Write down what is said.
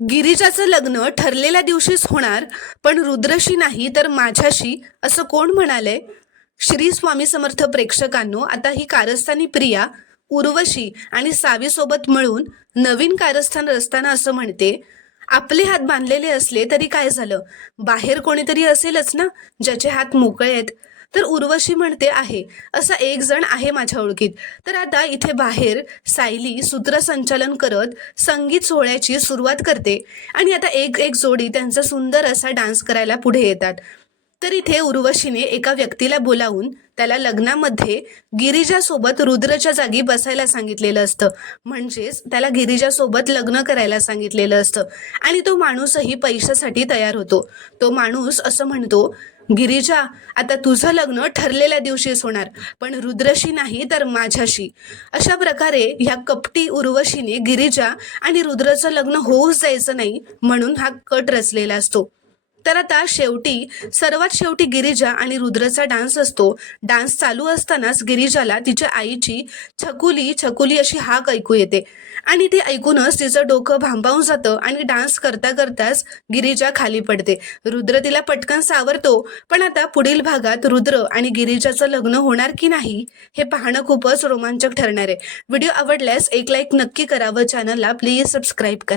गिरिजाचं लग्न ठरलेल्या दिवशीच होणार, पण रुद्रशी नाही तर माझ्याशी, असं कोण म्हणालंय? श्री स्वामी समर्थ प्रेक्षकांनो, आता ही कारस्थानी प्रिया उर्वशी आणि सावी सोबत मिळून नवीन कारस्थान रचताना असं म्हणते, आपले हात बांधलेले असले तरी काय झालं, बाहेर कोणीतरी असेलच ना ज्याचे हात मोकळे आहेत. तर उर्वशी म्हणते, आहे असा एक जण आहे माझ्या ओळखीत. तर आता इथे बाहेर सायली सूत्रसंचालन करत संगीत सोहळ्याची सुरुवात करते आणि आता एक एक जोडी त्यांचा सुंदर असा डान्स करायला पुढे येतात. तर इथे उर्वशीने एका व्यक्तीला बोलावून त्याला लग्नामध्ये गिरिजासोबत रुद्रच्या जागी बसायला सांगितलेलं असतं, म्हणजेच त्याला गिरिजासोबत लग्न करायला सांगितलेलं असतं. आणि तो माणूसही पैशासाठी तयार होतो. तो माणूस असं म्हणतो, गिरिजा, आता तुझं लग्न ठरलेल्या दिवशीच होणार, पण रुद्रशी नाही तर माझ्याशी. अशा प्रकारे ह्या कपटी उर्वशीने गिरिजा आणि रुद्रचं लग्न होऊच द्यायचं नाही म्हणून हा कट रचलेला असतो. तर आता सर्वात शेवटी गिरिजा आणि रुद्रचा डान्स असतो. डान्स चालू असतानाच गिरिजाला तिच्या आईची छकुली छकुली अशी हाक ऐकू येते आणि ती ऐकूनच तिचं डोकं भांबावून जातं आणि डान्स करता करताच गिरिजा खाली पडते. रुद्र तिला पटकन सावरतो. पण आता पुढील भागात रुद्र आणि गिरिजाचं लग्न होणार की नाही हे पाहणं खूपच रोमांचक ठरणार आहे. व्हिडिओ आवडल्यास एक लाईक नक्की करा व चॅनलला प्लीज सबस्क्राईब करा.